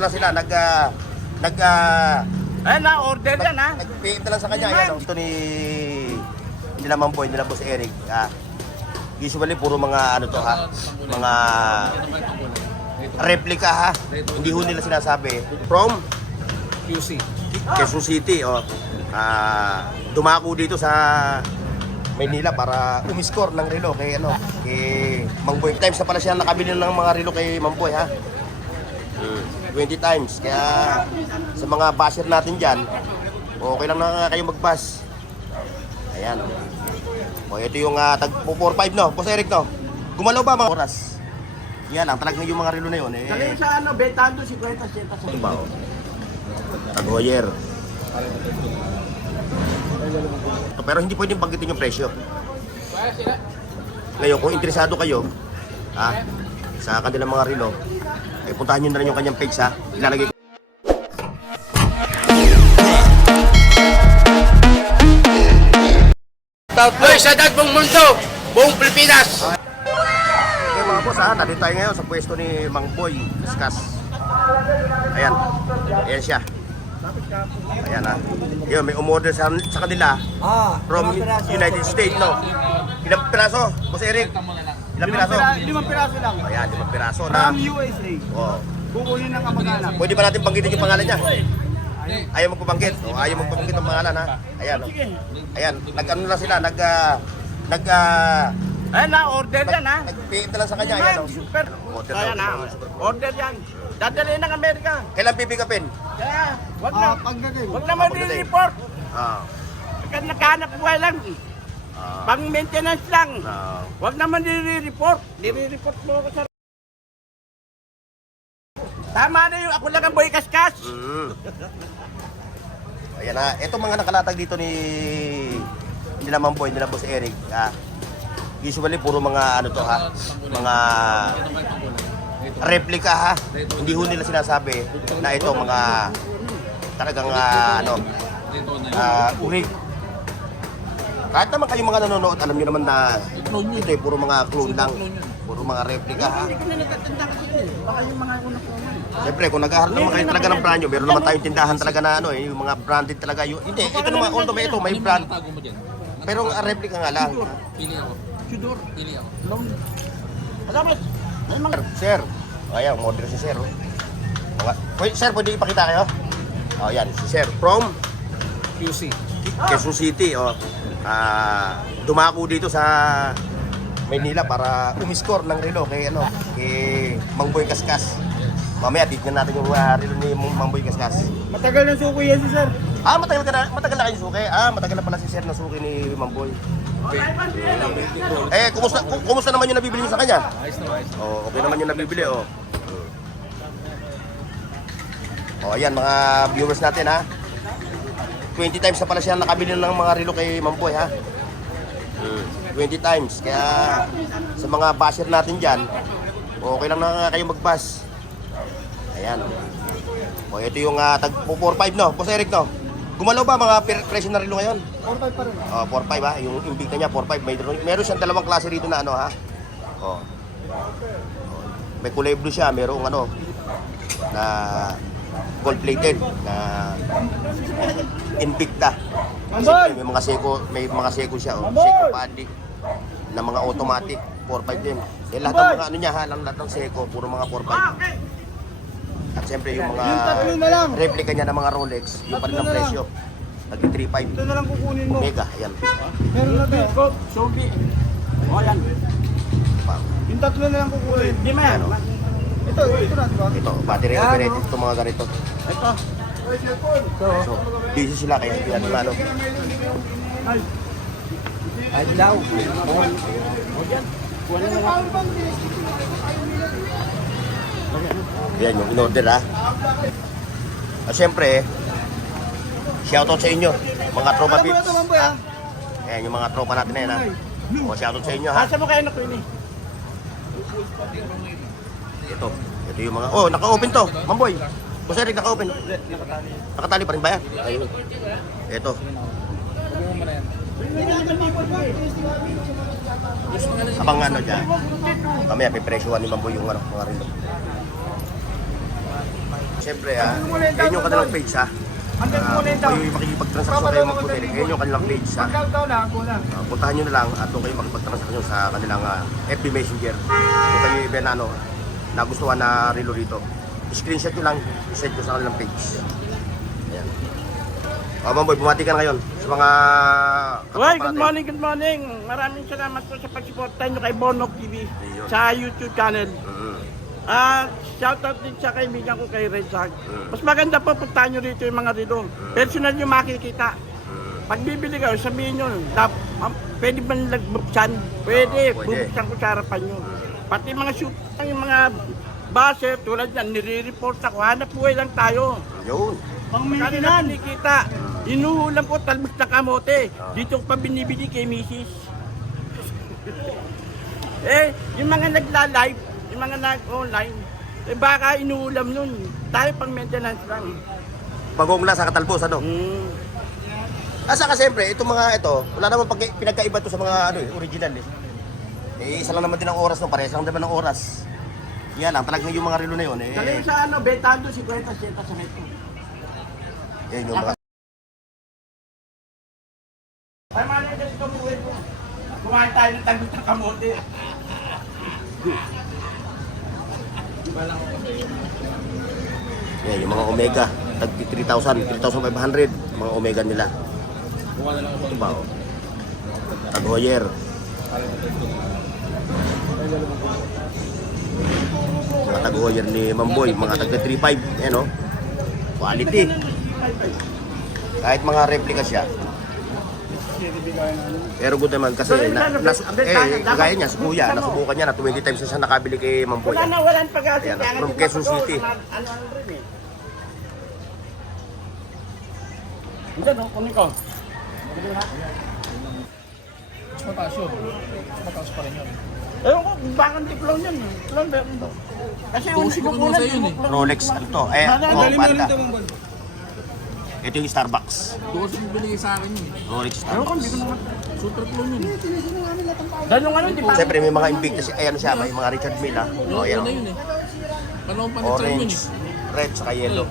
na sila, na-order yan ha. Nag-PM na lang sa kanya. Ayan, ito nila Mamboy, nila Boss Eric. Usually, puro mga ano to ha, mga replica ha. Hindi ho nila sinasabi. From Quezon City. Dumako dito sa Maynila para umiskor ng relo kay Mamboy. Times na pala siya nakabili ng mga relo kay Mamboy ha. 20 times. Kaya sa mga basher natin dyan, okay lang na kayo mag-bash. Ayan. Ito yung tag 4-5 no, Boss Eric no. Gumalaw ba mga oras? Yan ang talagang yung mga relo na yun Dali sa betando 50 sentas. Ito ba o? Tag-Hoyer. Pero hindi pwedeng banggitin yung presyo. Ngayon, kung interesado kayo sa kanilang mga relo, ay puntahan nyo na rin yung kanyang page ha. Ilalagay ko. Sa buong mundo, buong Pilipinas. Okay mga boss nandito tayo ngayon sa pwesto ni Mang Boy Kaskas. Ayan. Ayan siya. Ayan Yun, may umorder sa kanila from United States no. Ilang piraso, Boss Eric? Ilang piraso? 5 piraso lang. Ayan, 5 piraso na. From USA. Kukunin ng kamag-anak. Pwede ba natin banggitin yung pangalan niya? Ayaw magpabanggit. Ayaw magpabanggit ng pangalan ha. Ayan. Ayan, nag-ano na sila, na-order yan ha. Nag-PM na lang sa kanya. Ayan Super. Order yan. Dadalhin ng Amerika. Kailan pipikapin? Kaya, wag na mag-report. Pagka nakahanap buhay lang. Pang maintenance lang. Wag naman nire-report. Nire-report mo ako sa... Tama na yung ako lang ang Boy Kaskas. Ayan ito mga nakalatag dito nila Mamboy, nila Boss Eric. Usually puro mga ano to ha, mga replica ha. Hindi ho nila sinasabi na ito mga talagang urig. Kahit naman kayo mga nanonood, alam niyo naman na ito puro mga clone lang. Puro mga replica ha. Hindi ko na natatanda kasi baka yung mga una ko man. Siyempre, kung nag-aaral naman kayo talaga ng brand nyo, meron naman tayong tindahan talaga na yung mga branded talaga yun. Hindi, ito naman, although may brand. Pero ang replica nga lang. Pili ako. Sudor. Pili ako. Salamat. Sir. Ayan, model si Sir. Wait, Sir, pwede ipakita kayo? Ayan, si Sir. From Quezon City. Dumako dito sa Maynila para umiskor ng relo kay Mamboy Kaskas. Mamaya tignan natin yung relo ni Mamboy Kaskas. Matagal na suko yan si Sir. Matagal na kayo suki. Matagal na pala si Sir na suki ni Mamboy. Kumusta naman yung nabibili niyo sa kanya? Ayos na. Okay naman yung nabibili ayan mga viewers natin 20 times na pala siya nakabili ng mga relo kay Mamboy 20 times. Kaya sa mga basher natin dyan, okay lang na kayo mag-bash. Ayan. Ito yung tag 4-5 no, Boss Eric no. Gumalaw ba mga presyo na relo ngayon? 4-5 pa rin. 4-5 yung Invicta niya 4-5. Meron siyang dalawang klase rito na may kulay blue siya, merong na gold plated na Invicta. May mga seko siya Seiko Paddy na mga automatic 4-5 din. Lahat ng mga lahat ng seko puro mga 4-5. At siyempre yung mga replica niya ng mga Rolex, yung pa rin ang presyo. Nag-3.5. Ito na lang kukunin mo. Omega, ayan. Meron na ito. Sobi. Yan. Yung tatlo na lang kukunin. Di ma yan. Ito na, diba? Ito, battery operated ito mga ganito. Ito. So, busy sila kaya hindi natin ano. Ay, dilaw. Yan. Kuha na lang. Yan yung in-order At syempre, shoutout sa inyo, mga tropa pips. Ayan yung mga tropa natin na yan shoutout sa inyo Asa mo kayo na Queenie? Ito yung mga, naka-open to, Mamboy. Boss Eric, naka-open. Nakatali pa rin ba yan? Ayun. Ito. Abang dyan. Mamaya, pipresyohan ni Mamboy yung mga relo. Siyempre yun yung kanilang page ha. Kayo yung makikipag-transaction kayo magputin. Yun yung kanilang page ha. Puntahan nyo na lang at doon kayo makipag-transaction sa kanilang FB Messenger. Kung kayo yung nagustuhan na relo rito. Screenshot nyo lang, send ko sa kanilang page. Ayan. Mamboy, bumati ka na ngayon sa mga Uy, good morning, good morning. Maraming salamat po sa pagsuporta nyo kay Bonok TV sa YouTube channel. Shoutout din sa kaibigan ko kay Red Shark. Mas maganda po puntahan nyo rito yung mga relo. Personal nyo makikita. Pag bibili kayo, sabihin nyo, pwede ba nagbuksan? Pwede, bubuksan ko sa harapan nyo. Pati mga shoot, yung mga baser, tulad yan, nire-report ako. Hanap buhay lang tayo. Yun. Pagkano na nakikita, inuulam ko talbos na kamote. Dito ko pa binibili kay Mrs. Yung mga nagla-live, yung mga nag-online, baka inuulam nun. Tayo pang maintenance lang. Bagong lasa katalbos, ano? Saka siyempre, itong mga ito, wala naman pinagkaiba to sa mga original isa lang naman din ang oras, no? Parehas lang naman ang oras. Yan lang, talagang yung mga relo na yun. Dali sa betado, 50 seta sa metro. Yan yung mga... Ay, malay ka dito buhay mo. Kumain tayo ng talbos ng kamote. Yan, yung mga Omega, tag 3,000, 3,500, mga Omega nila. Ito ba, Tag Heuer. Mga Tag Heuer ni Mamboy, mga tag 3,500, yan o. Quality. Kahit mga replica siya. Pero good naman kasi, kagaya niya, si Kuya, nasubukan niya na 20 times na siya nakabili kay Mamboy. Walang pag-asin. Ayan, from Quezon City. Hindi, no? Kunin ko. Mas mataas yun. Mas mataas pa rin yun. Ewan ko, bakang diplom yan. Diplom meron to. Kasi yung sinukunan, sa'yo yun eh. Rolex, ano to? Panda. Ito yung Starbucks. Doon yung binigay sa akin yun. Rolex Ewan ko, Starbucks. hindi ko naman. Super clone yun. Ganun ano, di ba? Siyempre may mga Invictus, ano siya, may mga Richard Mille ha. O, Yun yan. na yun eh. Panahon pa ni Chan yun Orange, eh. red, saka yellow.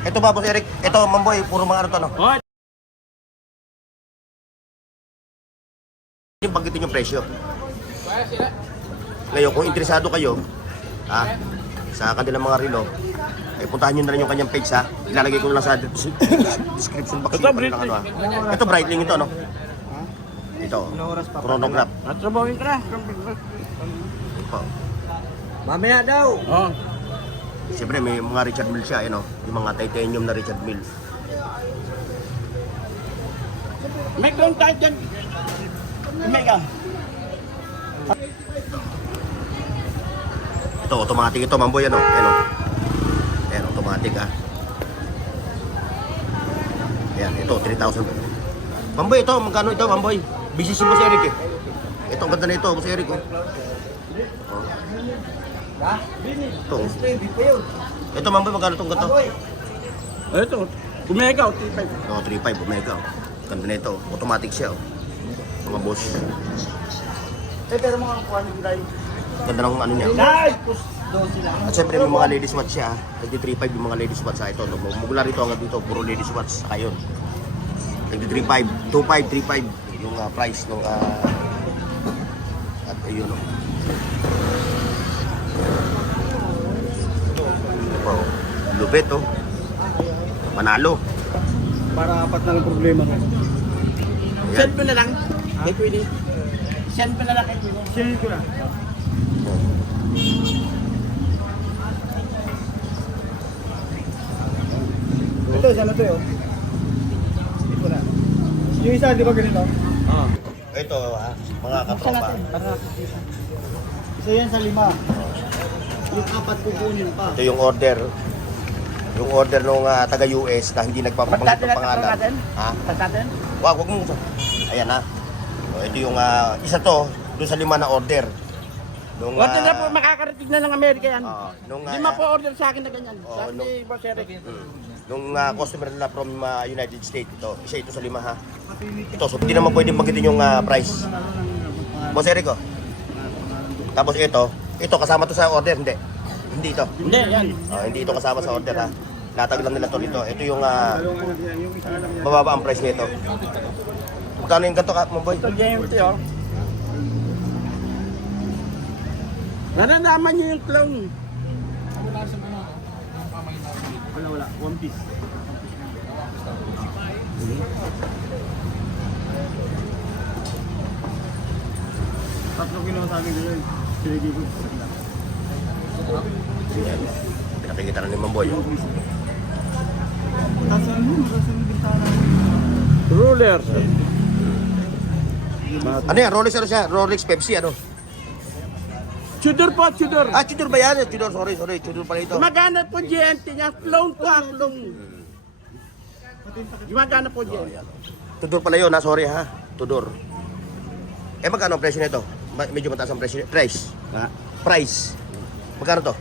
Ito ba, Boss Eric? Ito, Mamboy, puro mga ano to, no? Oh, Yung banggitin yung presyo. Ngayon, kung interesado kayo, sa kanilang mga relo, puntahan nyo na rin yung kanyang page, ha? Ilalagay ko lang sa description box. Ito, yung Breitling. kanilang Ito, Breitling ito, no? Ito, chronograph. natrabawin ka na. Ito. Mamaya daw. Oh. Siyempre, may mga Richard Mille siya, yung mga titanium na Richard Mille. May contact dyan. May ka. Ito, automatic ito, Mamboy, ano? Ayan, automatic, ha? Ayan, ito, 3,000. Mamboy, ito, magkano ito, Mamboy? Busy si Boss Eric, eh. Ito, ang ganda na ito, Boss Eric, oh. Ito. Ito, Mamboy, magkano itong ganito? Ito, Omega o T5. Ito, 3,500, Omega, oh. Ganda na ito, automatic siya, oh. Mga boss. Pero mga kuha ni Gulay. Ganda ng ano niya. Nice! At syempre may mga ladies watch siya. Nagdi 3.5 yung mga ladies watch sa ito. Mula rito hanggang dito, puro ladies watch. Saka yun. Nagdi 3.5, 2.5, 3.5 yung price ng at ayun o. Ito, lupit o. Manalo. Para apat na lang problema mo. Ayan. Send mo na lang. Kay Pwede. Send mo na lang kay Pwede. Send ko na. Ito, sana to yun. Ito na. Yung isa, di ba ganito? Ito mga katropa. Isa yan sa 5. Yung 4 kukunin pa. Ito yung order. Yung order ng taga-US na hindi nagpapabanggit ng pangalan. Ha? Pagkatin? Wag mo. Ayan na. So, ito yung isa to doon sa 5 na order. Nung Huwag na po makakarating na ng Amerika yan. nung Hindi po-order sa akin na ganyan. Oo, Sabi ni Boss Eric. nung customer nila from United States ito sa 5 ha. Ito so hindi naman pwedeng banggitin yung price. Boss Eric oh. Tapos ito kasama to sa order hindi. Hindi ito. Hindi, yan. Hindi ito kasama sa order ha. Latag lang nila to dito. Ito yung Dalawang anak niya, yung isang anak niya. bababa ang price nito. Magkano yung ganito ka, Mamboy? Ito, GMT, oh. Nararamdaman niyo yung clown. Wala sa mga yung kamay na. Wala, one piece. Tatlo kinuha sa akin dito. Sinigi ko. Yan. Pinakikita na ni Mamboy. Nasaan mo? Nasaan yung bintana? Ruler. Ano yan? Rolex ano siya? Rolex Pepsi ano? Tudor po, Tudor. Tudor ba yan? Tudor, sorry. Tudor pala ito. Gumagana po GMT niya. Clone po ang clone. Gumagana po GMT. Tudor pala yun ha, sorry ha. Tudor. Magkano ang presyo nito? Medyo mataas ang presyo. Price. Price. Magkano to?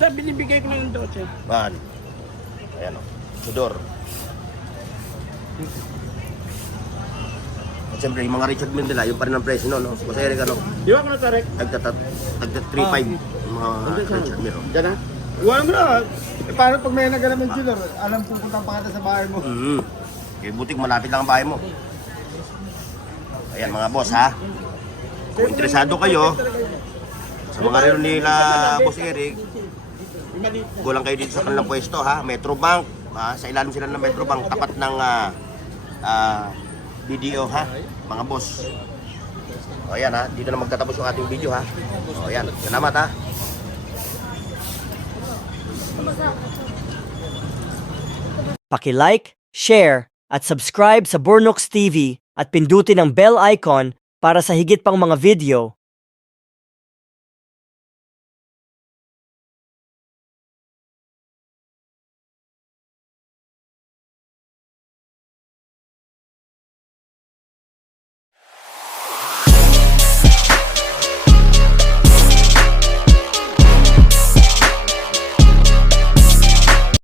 Ito, binibigay ko na ng 12. Man. Ayan o. Tudor. At siyempre, yung mga Richard Mille nila, yung pa rin ang presyo no? Kasi Eric ano, Di ba ko na tarek? tagda 3.5 yung mga Richard Mille. Diyan na. Wala mo na. Paano pag may nagalaman ng jeweler, alam pupunta pa kita sa bahay mo. Kaya butik, malapit lang ang bahay mo. Ayan mga boss ha. Kung interesado kayo sa mga relo nila Boss Eric, kulang kayo dito sa kanilang pwesto ha. Metro Bank, sa ilalim sila ng Metro Bank, tapat ng BDO ha, mga boss. O ayan ha, dito na magtatapos yung ating video ha. O ayan, salamat ha. Paki-like, share, at subscribe sa Bornox TV at pindutin ang bell icon para sa higit pang mga video